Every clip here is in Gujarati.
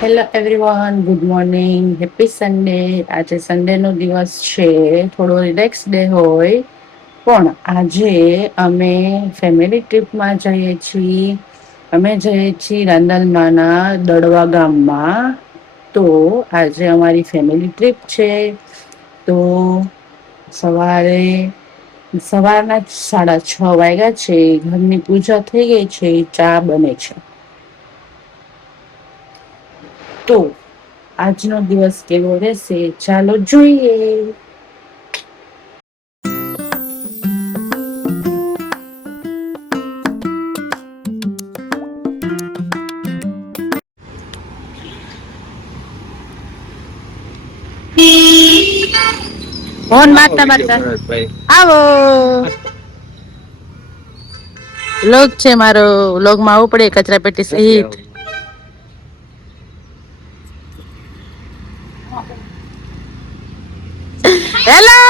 Hello everyone, good morning, happy Sunday. આજે સન્ડે નો દિવસ છે, થોડો રિલેક્સ ડે હોય, પણ આજે અમે ફેમિલી ટ્રીપમાં જઈએ છીએ. અમે જઈએ છીએ રાંદલમાના દડવા ગામમાં. તો આજે અમારી ફેમિલી ટ્રીપ છે. તો સવારના 6:30 વાગ્યા છે. ઘરની પૂજા થઈ ગઈ છે, ચા બને છે. તો આજનો દિવસ કેવો રહેશે, ચાલો જોઈએ. ફોન મારતા મારતા આવો. વ્લોગ છે મારો, વ્લોગમાં આવવું પડે કચરા પેટી સહિત. હેલો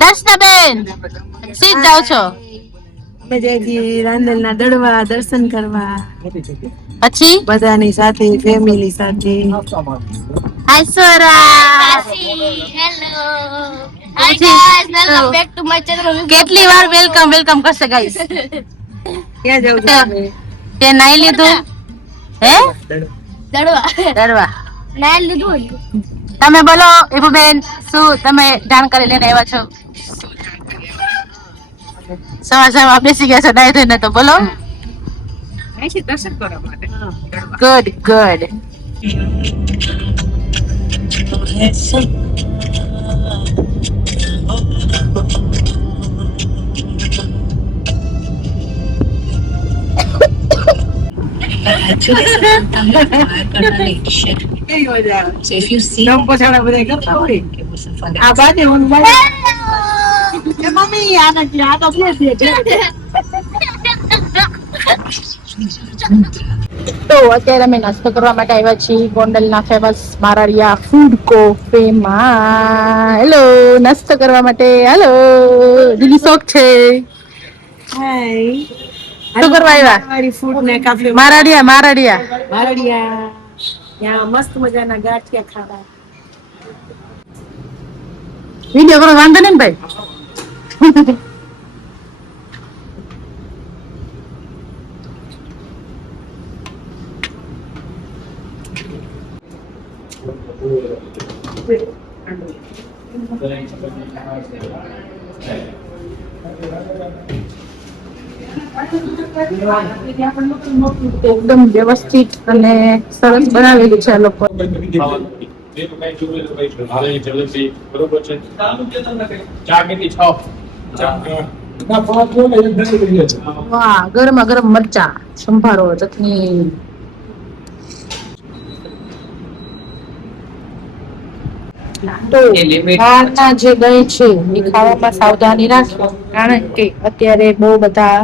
દર્શનાબેન, શીખ જાવ છો? અમે જઈએ છીએ રાંદલના દડવા દર્શન કરવા, પછી બધાની સાથે, ફેમિલી સાથે. કેટલી વાર વેલકમ વેલકમ કરશે ગાઈસ? ક્યાં જવું છે તમે? તે નાઈ લીધું? હે દડવા નાઈ લીધું. તમે બોલો ઇબુબેન, શું તમે જાણકારી લઈને આવ્યા છો? સવાર બેસી ગયા છો નાઈ ધોઈને, તો બોલો. દર્શન કરવા માટે. Good good. તો અત્યારે અમે નાસ્તો કરવા માટે આવ્યા છીએ ગોંડલના ફેમસ મારાડિયા ફૂડ કોફેમાં. હેલો, નાસ્તો કરવા માટે. હેલો, દીદી શોખ છે. શું કરવા આવ્યા? મારાડિયા. ત્યાં મસ્ત મજાના ગાંઠિયા ખાવા. વિડિયો કરો, વાંધો નહીં ભાઈ. એકદમ વ્યવસ્થિત અને સરસ બનાવેલી છે આ લોકો. વાહ, ગરમા ગરમ મરચા, સંભારો, ચટણી. તો બહારના જે દહીં છે એ ખાવામાં સાવધાની રાખો, કારણ કે અત્યારે બહુ બધા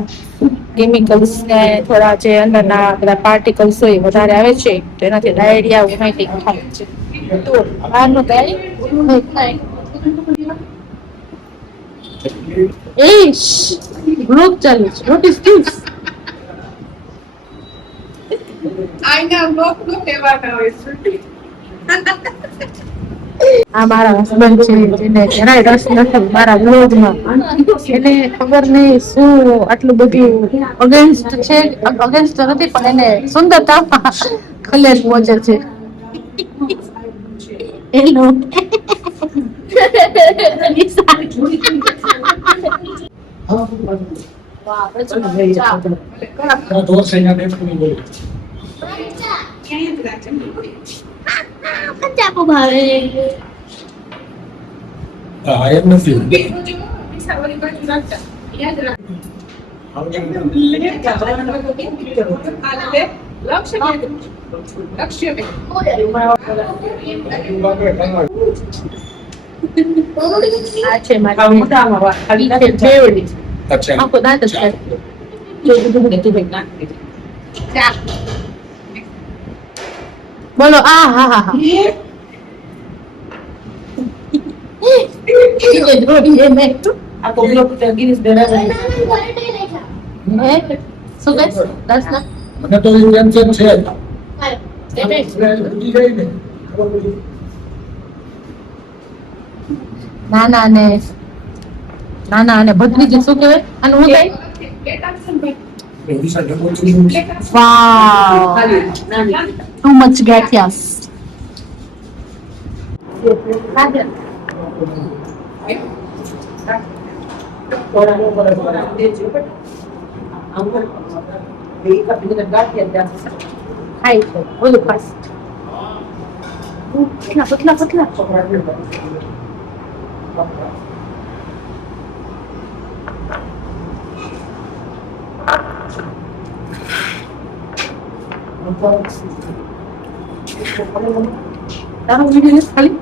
કેમિકલ્સ ને થોડા જે અંદરના બધા પાર્ટિકલ્સ હોય વધારે આવે છે, તો એનાથી ડાયરિયા વોમિટિંગ થાય છે. તો બહારનું દહીં નહીં ખાય. બ્લોગ ચાલુ છે. What is this? આ મારા હસબન્ડ છે, જેને જરાય રસ નથી મારા વ્લોગમાં. એને ખબર નહીં શું આટલું બધું અગેન્સ્ટ છે. અગેન્સ્ટ નથી, પણ એને સુંદરતામાં ખલેલ પહોંચે છે. એનો આ છે મારી બેવડી. આખો દાંત જ ખાય. જો દૂધ નથી ભાઈ નાખી. બોલો. આ હા હા હા. આ કોબલો ગિરીશ બેરા શું કહીશ? દસ ના મને તો એ ટેન્શન છે ઉડી ગઈ ને નાના અને ભત્રીજી શું કહેવાય અને હું થાય વાવ ટુ મચ ગાઠિયાસ ખાઈ છે બોલું ખાસ પતલા પતલા તારો વિડિયો ખાલી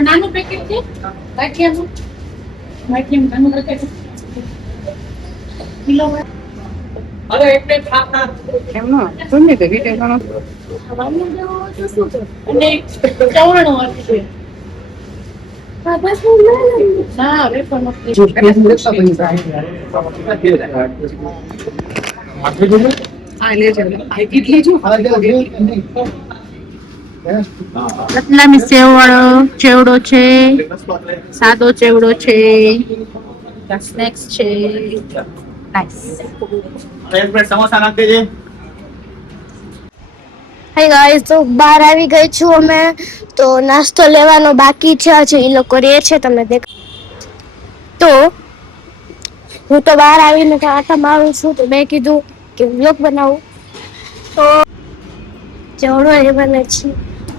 નાનું પેકેટ છે ગાંઠિયાનું નાનું પેકેટ કિલો અરે એક પ્લેટ ખા કેમ નો તમને તો વિડિયો ગણો અને ચવણો છે ના વેફર નથી રત્નામી સેવવાળો ચેવડો છે સાદો ચેવડો છે સ્નેક્સ છે સમોસા નાખ દેજે હાય ગાઈસ તો બહાર આવી ગઈ છું અમે તો નાસ્તો લેવાનો બાકી છે આજે એ લોકો રહે છે તમને દેખ તો હું તો બહાર આવીને આટા મારું છું તો મેં કીધું કે વ્લોગ બનાવું તો ચવડો એ બને છે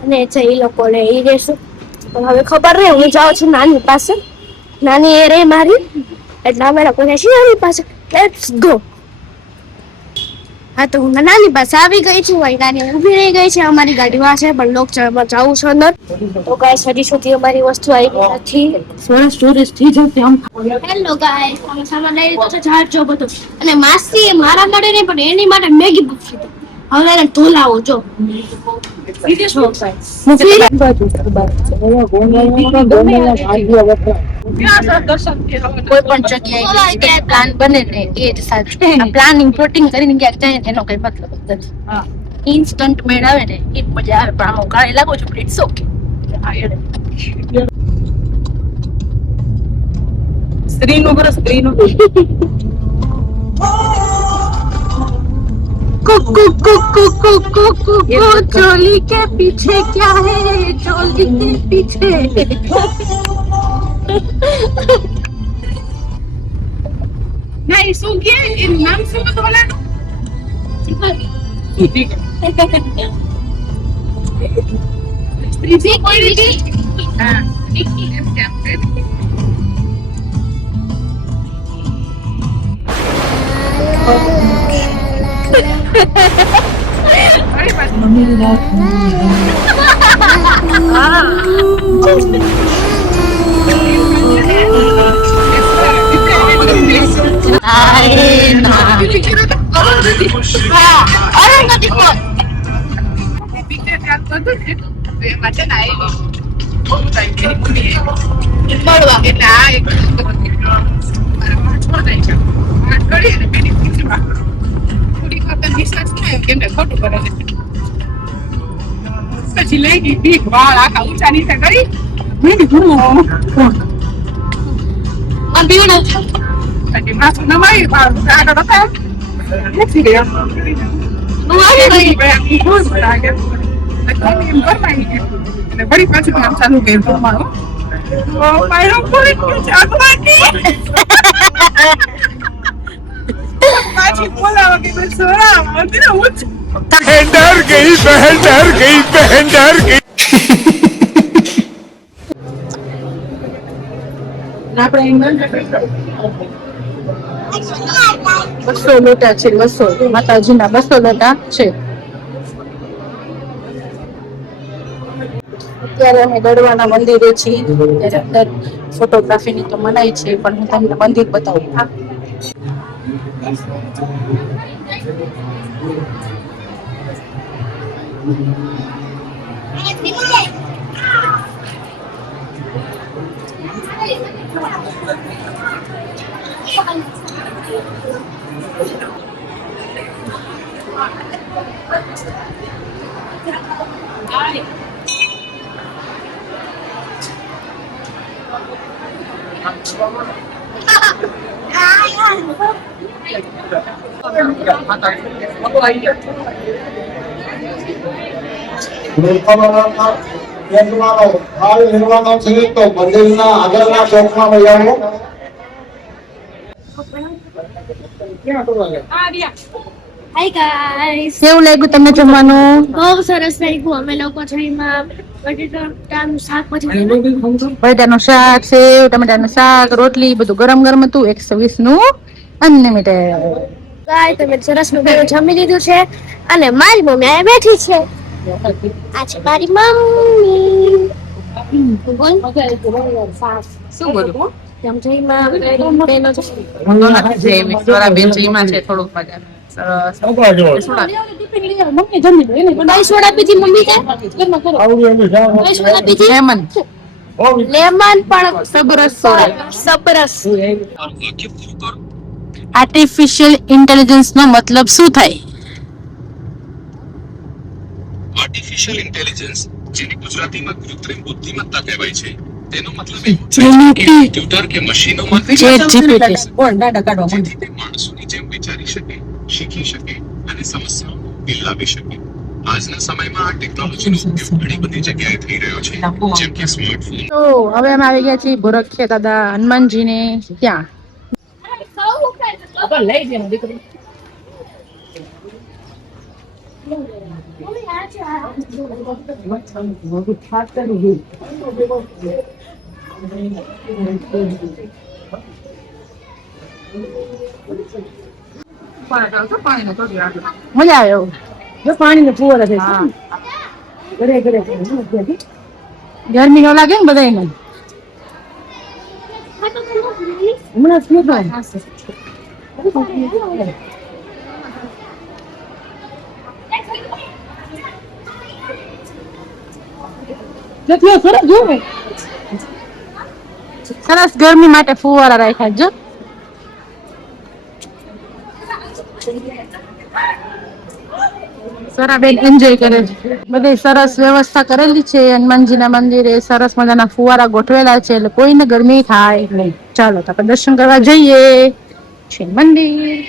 અને એ લોકો લે એ રહેશું તો હવે ખબર નહીં હું જાઉં છું નાની પાસે નાની એ રે મારી એટલે અમે લોકો જઈશું નાની પાસે લેટ્સ ગો હા તો હું નાની પાસે આવી ગઈ છું અહીં નાની ઊભી રહી ગઈ છે અમારી ગાડીમાં છે પણ લોક જવું છે અંદર તો ગાઈસ હજી સુધી અમારી વસ્તુ આવી નથી સરસ સ્ટોરેજ થઈ જશે આમ હેલો ગાઈસ અમે સામાન લઈ લીધો છે ઝાડ જો બધું અને માસી મારા માટે નહીં પણ એની માટે મેગી પૂછી હવે એને ધોલાવો જો કોઈ પણ જગ્યાએ પ્લાન બને ને એ જ સાચું પ્લાનિંગ પ્લોટિંગ કરીને ક્યાંક જાય ને એનો કઈ મતલબ જ નથી ઇન્સ્ટન્ટ મેળ આવે ને એ મજા આવે પણ આમાં ગાડી લાગો છો ઇટ્સ ઓકે સ્ત્રીનું કરો સ્ત્રીનું चोली के पीछे क्या है चोली के पीछे નહીં શું કે એનું નામ શું હતું ઓલાનું સ્ત્રી કોઈ રીતે હા પછી લઈ ગઈ ભીખ વાળ આખા ઊંચા નીચે કરી પછી માથું નમાઈ વાળ આગળ હતા મૂકી ગયા બળી પાછું કામ ચાલુ કર્યું મારો પાછી બોલાવો કે डर गई बहन डर गई बहन डर गई બસો લોટા છે 200 માતાજીના 200 લોટા છે અત્યારે અમે ગઢવાના મંદિરે છીએ ત્યારે અંદર ફોટોગ્રાફીની તો મનાઈ છે પણ હું તમને મંદિર બતાવું મંદિરના આગળના ચોકમાં વહી હાય ગાઈસ, કેવું લાગ્યું તમને જમવાનું? બહુ સરસ લાગ્યું. અમે લોકો જઈમાં બટેટાનું શાક, પછી બટાટાનું શાક, સેવ ટમેટાનું શાક, રોટલી બધું ગરમ ગરમ હતું. 120 નું અનલિમિટેડ. ગાય તમે સરસ મજાનું જમી લીધું છે અને મારી મમ્મી અહીંયા બેઠી છે. આ છે મારી મમ્મી. બોલ શું બોલું? કેમ જઈમાં બેનો છે. બેન જઈમાં છે થોડુંક મજા સરસ. મમ્મી જમી લો એને કઈ સોડા પીધી મમ્મી કે કઈ સોડા પીધી લેમન પણ Sabras soda. Sabras. Artificial intelligence નો મતલબ શું થાય? આર્ટિફિશિયલ ઇન્ટેલિજન્સ જેને ગુજરાતીમાં કૃત્રિમ બુદ્ધિમત્તા કહેવાય છે તેનો મતલબ એ કમ્પ્યુટર કે મશીનોમાં જેથી તે માણસોની જેમ વિચારી શકે, શીખી શકે અને સમસ્યાઓનો ઉકેલ લાવી શકે. આજના સમયમાં આ ટેકનોલોજીનો ઉપયોગ ઘણી બધી જગ્યાએ થઈ રહ્યો છે, જેમ કે સ્માર્ટફોન. તો હવે અમે આવી ગયા છીએ ગોરખિયા દાદા હનુમાનજીને ત્યાં. મજા આવે એવું. જો પાણી ને ફુવારા થાય ઘરે ઘરે ગરમી ન લાગે ને બધાને. હમણાં શું થાય? સરસ ગરમી માટે ફુવારા રાખ્યા જો. સોરાબેન એન્જોય કરે છે. બધી સરસ વ્યવસ્થા કરેલી છે હનુમાનજીના મંદિરે. સરસ મજાના ફુવારા ગોઠવેલા છે એટલે કોઈને ગરમી થાય નહીં. ચાલો તો આપણે દર્શન કરવા જઈએ છે મંદિર.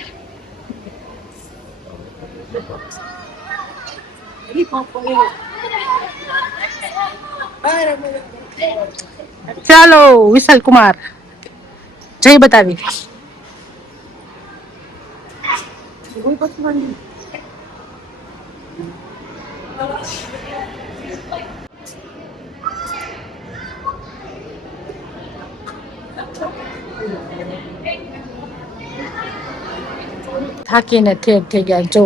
ચાલો વિશાલ કુમાર જય બતાવી. થાકીને ઠેક થઈ ગયા જો.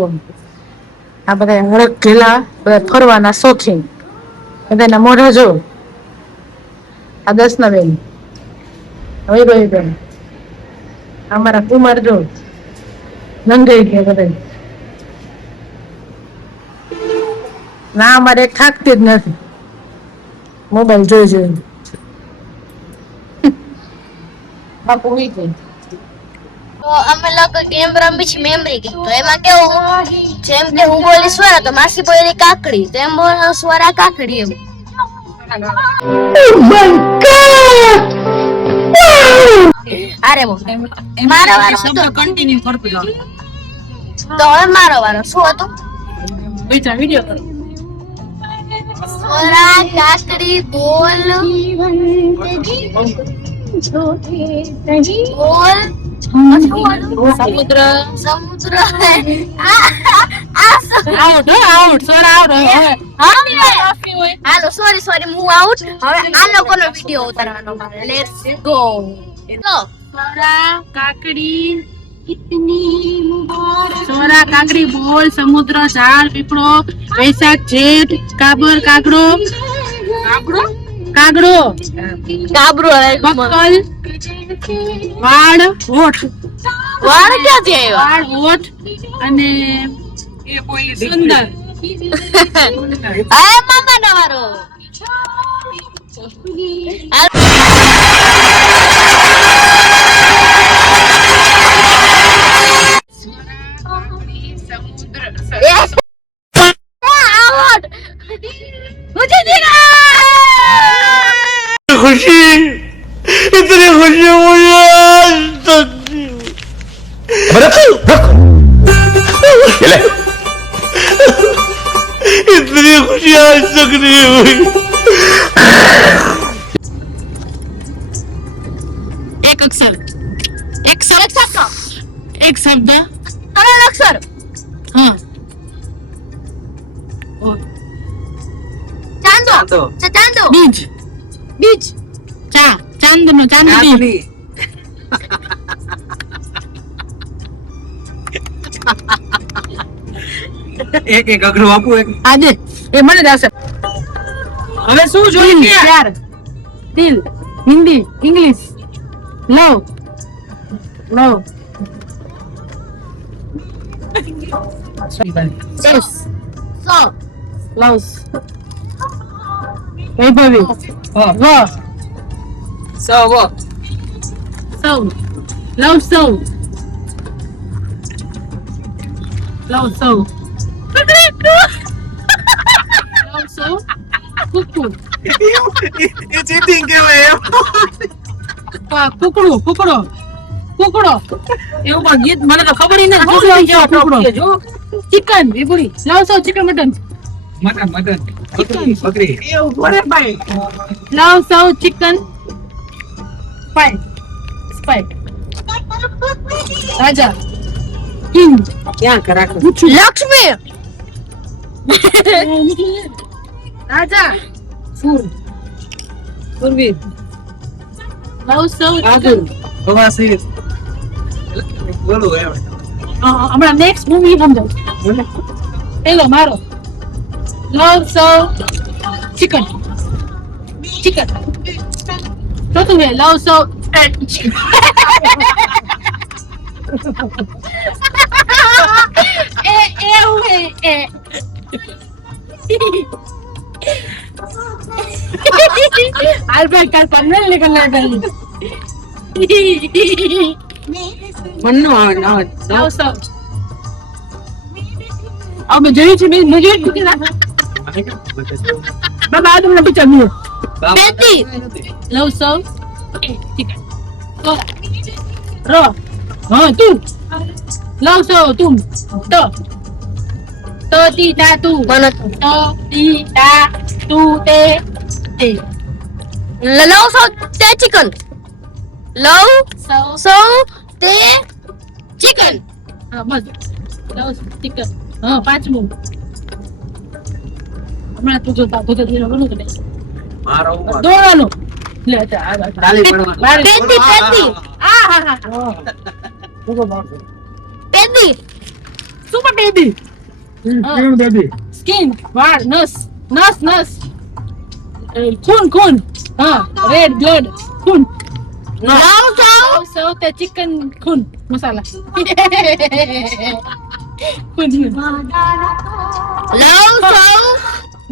આ બધા હરક ઘેલા બધા ફરવાના શોખીન બધાના મોઢા જો. આ દસના બેન વૈભવી બેન અમારા કુમાર જો નંગાઈ ગયા બધા. ના અમારે થાકતી જ નથી મોબાઈલ જોઈ જોઈને. બાપુ વી ગઈ. તો અમે લોકો ગેમ રમી છે મેમરી ગેમ. તો એમાં કેવું જેમ કે હું બોલી સ્વરા તો માસી બોલી કાકડી, તો એમ બોલો સ્વરા કાકડી એમ. અરે મારો વારો હતો. કન્ટિન્યુ કરતો જાવ. તો હવે મારો વારો શું હતું? બીજા વિડિયો કરો. સ્વરા કાકડી બોલ બોલ સમુદ્ર સમુદ્ર. આઉટ સોરા આઉટ. હાલો સોરી હું આઉટ. હવે આ લોકોનો વિડિયો ઉતારવાનો. Let's go. સોરા કાકડી કિતની મુબારક. સોરા કાકડી બોલ સમુદ્ર ઝાડ પીપળો વૈશાખ જેઠ કાબર કાગડો કાગડો ગાબરો બકલ વાડ હોઠ. વાળ ક્યાંથી આવ્યો? વાડ હોઠ અને સુંદર આ મામા નવારો मुझे दिला खुशी इतनी खुशी मुझे आज तक इतनी खुशी आज तक नहीं हुई એક અક્ષર એક શબ્દ એક શબ્દ ત્રણ અક્ષર હા ચાંદો ચાંદો બીજ બીજ ચાંદનો ચાંદની એક અઘરું આપું એક આજે એ મને જ આવશે હવે શું જોઈ ગયા પ્યાર દિલ હિન્દી ઇંગ્લિશ લવ યસ સો લવ્સ વૈભવી વ સૌ સૌ લવ સૌ લવ સૌ લવ સૌ કુકુ એ ચીટિંગ કહેવાય એમ કુકડો એવું પણ ગીત મને તો ખબર ય નથી કુકડો ચિકન વિભુરી લવ સૌ ચિકન મટન મટન બકરી એવું પડે ભાઈ લવ સૌ ચિકન સ્પાઈટ રાજા કિંગ ક્યાં કરાકો લક્ષ્મી રાજા સુરવીર લવ સૌ આદુર પ્રવાસી બોલો એમ હમણાં નેક્સ્ટ મૂવી સમજો પેલો મારો લવ સૌ ચિકન ચોથું હે લવ સૌ એવું હે Albert का पन्ना निकलना चाहिए મનનો આવે ના लाओ सब अब मैं जरूर से मुझे कुछ ना बाबा तुम ना पीछे मुझे બેટી लाओ सब ठीक है तो रो हाँ तू लाओ सब तुम तो तीता तू મને तो तीता तू ते ते લવ સો તે ચિકન લવ सौ સો તે ચિકન हाँ बस लाओ चिकन हाँ 5 हमारा तू जो था तो तेरा बनो तो नहीं મારો દોડવાનો લે જા આ તાલી પડવાનું પેટી પેટી આ હા હા પેટી સુપર બેબી સ્કિન વાળ નસ ખૂન હા રેડ બ્લડ ખૂન લવ સો સૌ તે ચિકન ખૂન મસાલા ખૂન લવ સો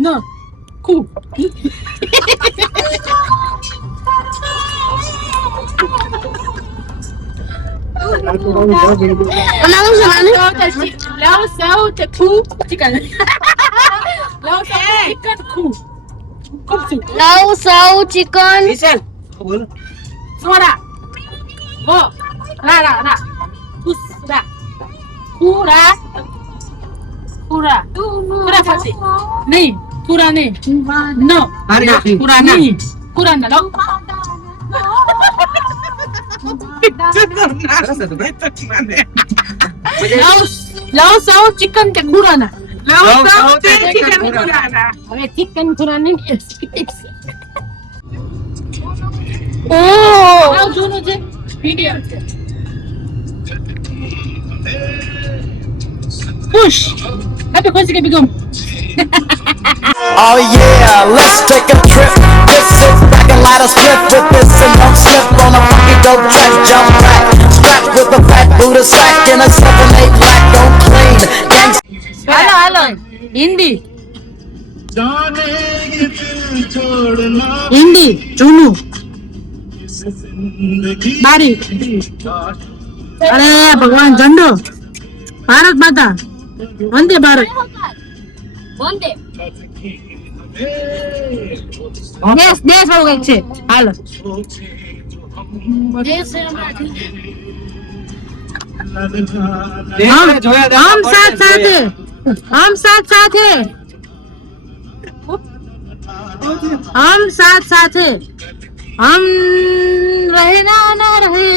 નો ખૂ બનાવું છે નાની લાવ સૌ તે ખૂ ચિકન લાવ સૌ ચિકન ખૂ ખૂબ સુ લવ સો ચિકન વિશાલ બોલો Suara. Go. Ra. Kusra. Kura. Kura pasti. नहीं. Kura नहीं. No. Hari. Kura नहीं. Kura ना लो. Laos sao chicken के kura ना. લવ સૌ સૌ તે તે chicken ચિકન ખુરાના. ખુરાના હવે chicken kura नहीं. ઓ આ જોનો છે વિડિયો છે. Push. Happy birthday begum. Oh yeah, let's take a trip. Just sit back and light a split with this and don't slip on a funky dope track. Jump back, strapped with a fat Buddha sack and a 7-8 black don't clean. Gangsta હાલો हिंदी हिंदी चुनू बारी अरे भगवान झंडो भारत माता वंदे भारत વંદે देश देश वाળું કંઈક છે હાલ દેશ અમારા हम साथ साथ है हम साथ साथ है हम साथ साथ है हम रहे ना ना रहे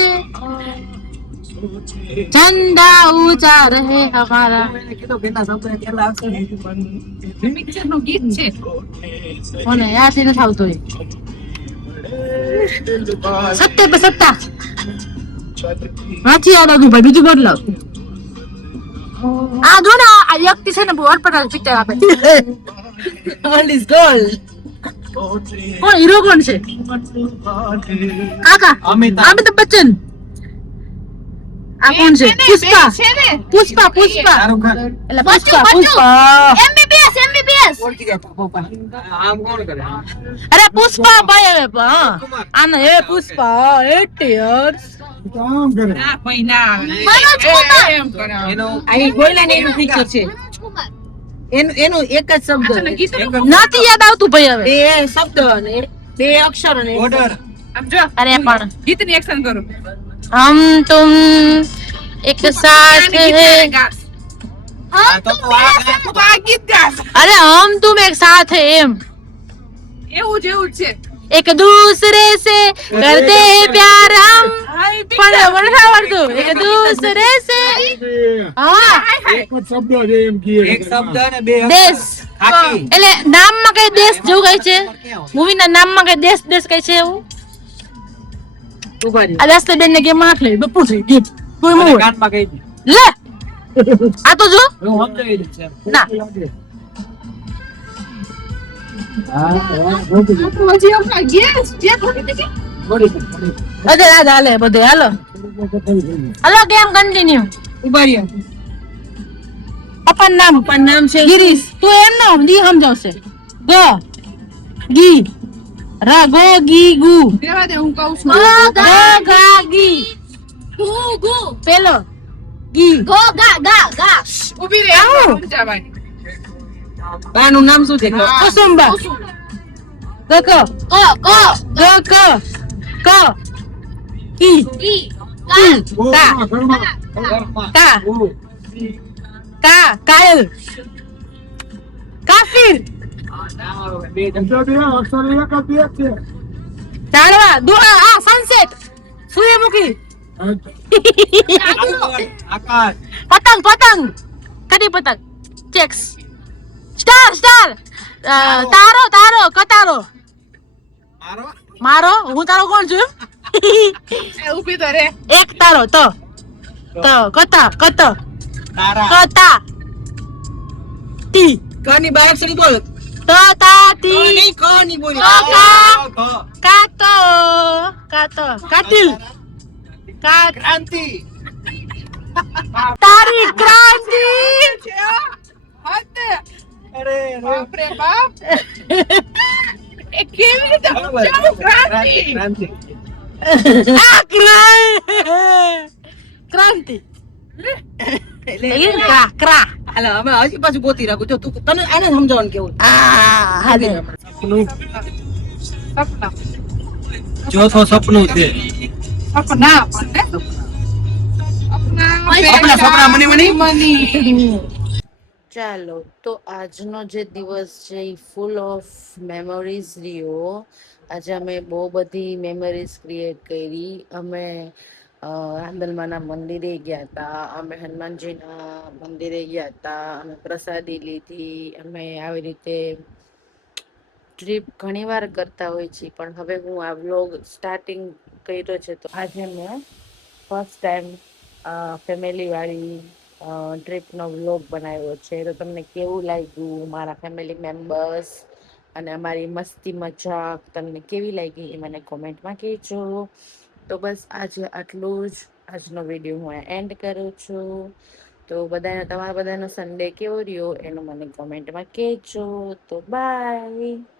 झंडा ऊंचा रहे हमारा પિક્ચરનું ગીત છે. કોને યાદ નથી આવતું સત્ય પર સત્તા વાંચી યાદ આવતું ભાઈ બીજું બદલાવ આ જો ને આ વ્યક્તિ છે ને બહુ અટપટા પિક્ચર આપે ઓલ ઇઝ ગોલ્ડ કોણ હીરો કોણ છે કાકા અમિતાભ બચ્ચન આ કોણ છે પુષ્પા છે ને પુષ્પા પુષ્પા શાહરુખ ખાન એટલે પુષ્પા પુષ્પા એમબીબીએસ એમબીબીએસ આમ કોણ કરે અરે પુષ્પા ભાઈ હવે હા આને એ પુષ્પા 8 years ના ભાઈ ના મનોજ કુમાર. એમ કરાવે. એનો અહીં ગોયલા ને એનું પિક્ચર છે મનોજ કુમાર એનું એક જ શબ્દ ગીત નથી યાદ આવતું ભાઈ હવે બે શબ્દ ને બે અક્ષર ને ઓર્ડર આમ જો અરે પણ ગીતની એક્શન કરો. हम तुम एक साथ ગીત हैं ગાસ. તો તું આ ગીત ગાસ. अरे हम तुम एक साथ हैं एम એવું જ છે. एक दूसरे से करते हैं प्यार हम પણ મને ના આવડતું એક दूसરે से હા એક શબ્દ અને બે દેશ આખી એટલે નામમાં કઈ દેશ જેવું કઈ છે મૂવી ના નામમાં કઈ દેશ દેશ કઈ છે એવું આ દસ બેન ને ગેમ નાખ લે બપોર થઈ ગીત કોઈ મૂવી કાનમાં કહી દે લે આ તો જો હું સમજાવી દઉં છું ના હજી આપણા ગેસ જે થોડી બધે રાજ હાલે બધે હાલો હાલો ગેમ કન્ટિન્યુ ઉભા રહ્યો. પપ્પાનું નામ છે ગિરીશ તું એમ નામ દી સમજાવશે ગો ગી રા ગો ગી ગુ રહેવા દે હું કહું છું. ગો ગા ગી ગુ ગુ પેલો ગી ગો ગા ગા ગા ઊભી રહે આવું. સમજાવવાની. બાનું નામ શું છે કુસુંબા ગ ક કો કો ગ ક ક કી કી કી કા કા કા કાયલ કાફિર તાળવા દુહા આ સનસેટ સૂર્યમુખી આકાશ પતંગ પતંગ કડી પતંગ ચેક્સ સ્ટાર સ્ટાર તારો તારો કતારો મારો મારો હું તારો કોણ છું એ ઊભી તો રે. એક તારો તો કતા કત તારા કતા તી કની બાર સરી બોલ ત તા તી કની બોલ કા કાતો કાતો કાતિલ કા ક્રાંતિ તારી ક્રાંતિ હદ. અરે બાપ રે બાપ. એ કેવી રીતે સમજાવું ક્રાંતિ? ક્રાંતિ આ ક્રાંતિ એટલે ક્રા ક્રા હાલો અમે હજી પાછું ગોતી રાખું જો તું તને આને સમજાવવાનું કેવું આ હાલે સપના ચોથો સપનું છે સપના પણ ને આપણા સપના મની મની ચાલો તો આજનો જે દિવસ છે એ ફૂલ ઓફ મેમરીઝ રહ્યો આજે અમે બહુ બધી મેમરીઝ ક્રિએટ કરી અમે આંદલમાના મંદિરે ગયા હતા અમે હનુમાનજીના મંદિરે ગયા હતા અમે પ્રસાદી લીધી અમે આવી રીતે ટ્રીપ ઘણીવાર કરતા હોય છે પણ હવે હું આ વ્લોગ સ્ટાર્ટિંગ કર્યો છે તો આજે મેં ફર્સ્ટ ટાઈમ ફેમિલી વાળી ટ્રીપનો વ્લોગ બનાવ્યો છે તો તમને કેવું લાગ્યું મારા ફેમિલી મેમ્બર્સ અને અમારી મસ્તી મજાક તમને કેવી લાગી એ મને કોમેન્ટમાં કહેજો તો બસ આજે આટલું જ આજનો વિડીયો હું એન્ડ કરું છું તો બધાને તમારા બધાનો સન્ડે કેવો રહ્યો એનું મને કોમેન્ટમાં કહેજો. તો બાય.